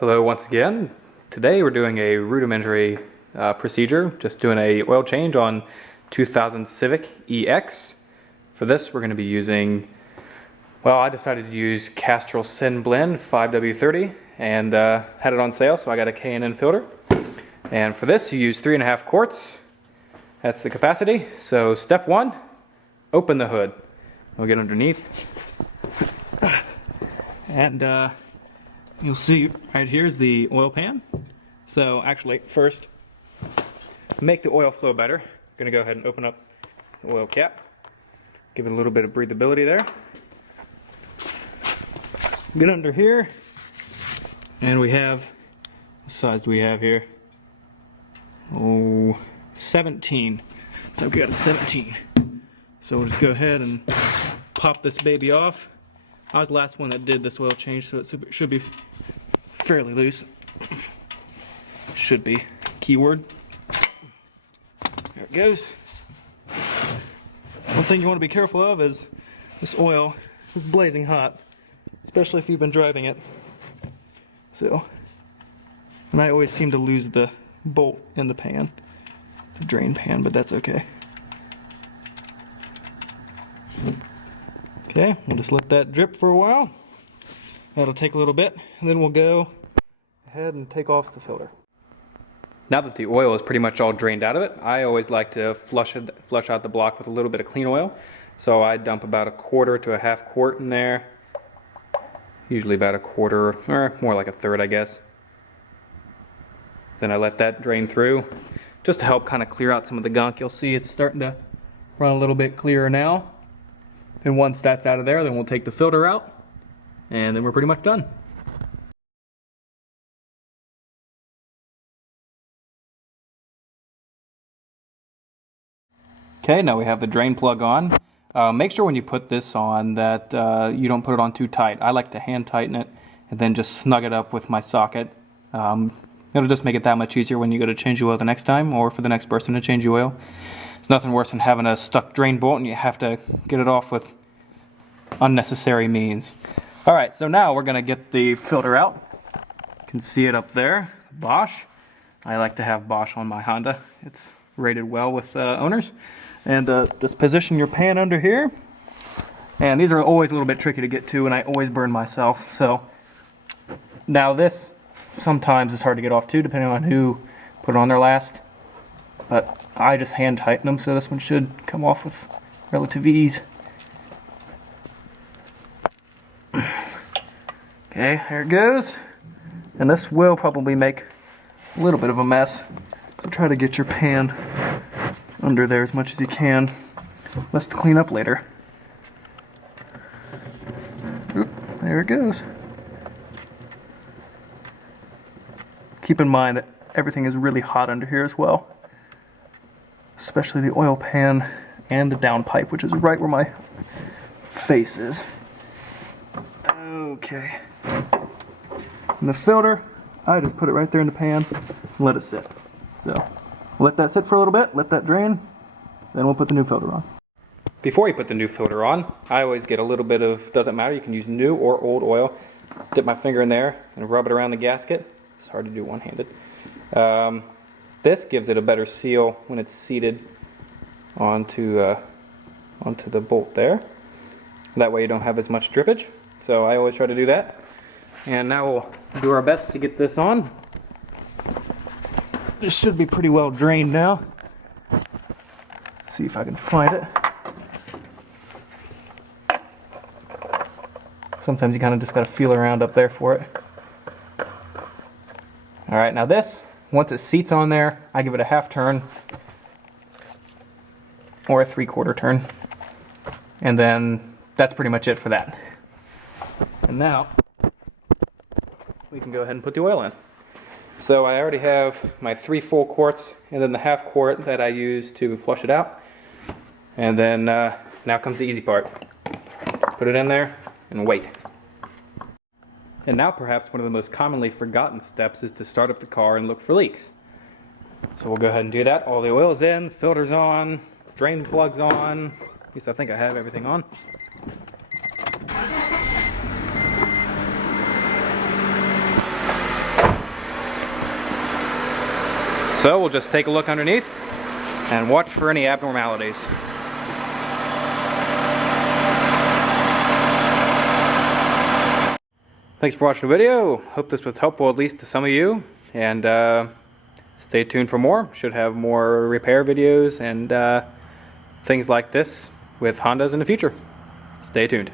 Hello once again. Today we're doing a rudimentary procedure, just doing a oil change on 2000 Civic EX. For this we're going to be using, well, I decided to use Castrol Syn Blend 5W30 and had it on sale, so I got a K&N filter. And for this you use 3.5 quarts. That's the capacity. So step one, open the hood. We'll get underneath. And you'll see right here is the oil pan. So actually, first, make the oil flow better. I'm gonna go ahead and open up the oil cap. Give it a little bit of breathability there. Get under here, and we have, what size do we have here? Oh, 17. So we got a 17. So we'll just go ahead and pop this baby off. I was the last one that did this oil change, so it should be fairly loose. Should be. Keyword. There it goes. One thing you want to be careful of is this oil is blazing hot, especially if you've been driving it. So, and I always seem to lose the bolt in the pan, the drain pan, but that's okay. Okay, we'll just let that drip for a while. That'll take a little bit, and then we'll go ahead and take off the filter. Now that the oil is pretty much all drained out of it, I always like to flush out the block with a little bit of clean oil. So I dump about 1/4 to 1/2 quart in there. Usually about 1/4, or more like 1/3, I guess. Then I let that drain through, just to help kind of clear out some of the gunk. You'll see it's starting to run a little bit clearer now. And once that's out of there, then we'll take the filter out, and then we're pretty much done. Okay, now we have the drain plug on. Make sure when you put this on that you don't put it on too tight. I like to hand tighten it and then just snug it up with my socket. It'll just make it that much easier when you go to change the oil the next time, or for the next person to change the oil. It's nothing worse than having a stuck drain bolt and you have to get it off with unnecessary means. Alright, so now we're going to get the filter out. You can see it up there, Bosch. I like to have Bosch on my Honda. It's rated well with owners. And just position your pan under here. And these are always a little bit tricky to get to, and I always burn myself. So now this sometimes is hard to get off too, depending on who put it on there last. But I just hand tighten them, so this one should come off with relative ease. Okay, there it goes. And this will probably make a little bit of a mess. So try to get your pan under there as much as you can. Less to clean up later. Oop, there it goes. Keep in mind that everything is really hot under here as well. Especially the oil pan and the downpipe, which is right where my face is. Okay. And the filter, I just put it right there in the pan and let it sit. So, we'll let that sit for a little bit, let that drain, then we'll put the new filter on. Before you put the new filter on, I always get a little bit of, doesn't matter, you can use new or old oil. Just dip my finger in there and rub it around the gasket. It's hard to do one-handed. This gives it a better seal when it's seated onto the bolt there. That way you don't have as much drippage. So I always try to do that. And now we'll do our best to get this on. This should be pretty well drained now. Let's see if I can find it. Sometimes you kind of just got to feel around up there for it. Alright, now this, once it seats on there, I give it a 1/2 turn or a 3/4 turn. And then that's pretty much it for that. And now we can go ahead and put the oil in. So I already have my 3 full quarts and then the 1/2 quart that I use to flush it out. And then now comes the easy part. Put it in there and wait. And now perhaps one of the most commonly forgotten steps is to start up the car and look for leaks. So we'll go ahead and do that. All the oil's in, filter's on, drain plug's on. At least I think I have everything on. So we'll just take a look underneath and watch for any abnormalities. Thanks for watching the video. Hope this was helpful at least to some of you. And stay tuned for more. Should have more repair videos and things like this with Hondas in the future. Stay tuned.